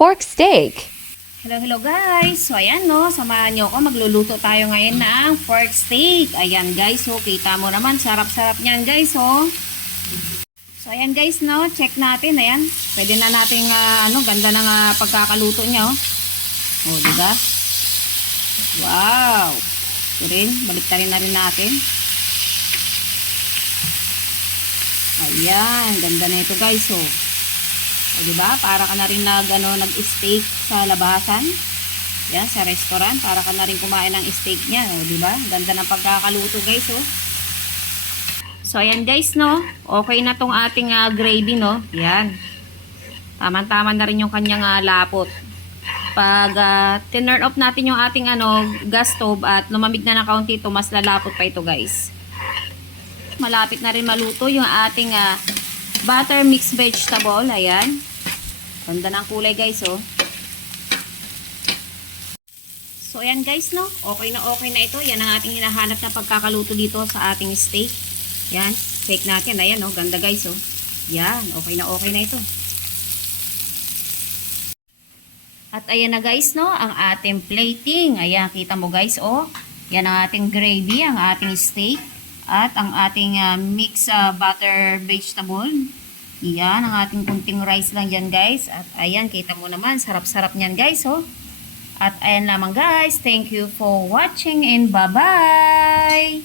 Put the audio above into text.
pork steak. Hello guys! So ayan no, samahan nyo ako. Magluluto tayo ngayon ng pork steak. Ayan guys, so kita mo naman, sarap-sarap niyan guys, oh. So ayan guys no, check natin, ayan. Pwede na nating, ganda ng pagkakaluto niya, oh. Oh, diba? Wow! Ito rin, baliktarin na rin natin. Ayan, ganda na ito guys, oh. O, diba? Para ka na rin nag-steak sa labasan. Yan, sa restaurant. Para ka na rin kumain ng steak niya. O, diba? Ganda ng pagkakaluto, guys, oh. So, ayan, guys, no? Okay na tong ating gravy, no? Yan. Tama-tama na rin yung kanyang lapot. Pag tinurn off natin yung ating gas stove at lumamig na ng kaunti ito, mas lalapot pa ito, guys. Malapit na rin maluto yung ating butter mixed vegetable. Ayan. Ganda ng kulay guys, oh. So, ayan guys, no. Okay na ito. Yan ang ating hinahanap na pagkakaluto dito sa ating steak. Yan. Steak natin. Ayan, oh. Ganda guys, oh. Yan. Okay na ito. At ayan na guys, no. Ang ating plating. Ayan. Kita mo guys, oh. Yan ang ating gravy. Ang ating steak. At ang ating mixed butter vegetable. Yan, ang ating kunting rice lang dyan guys. At ayan, kita mo naman, sarap-sarap niyan guys, oh. At ayan lamang guys, thank you for watching and bye-bye!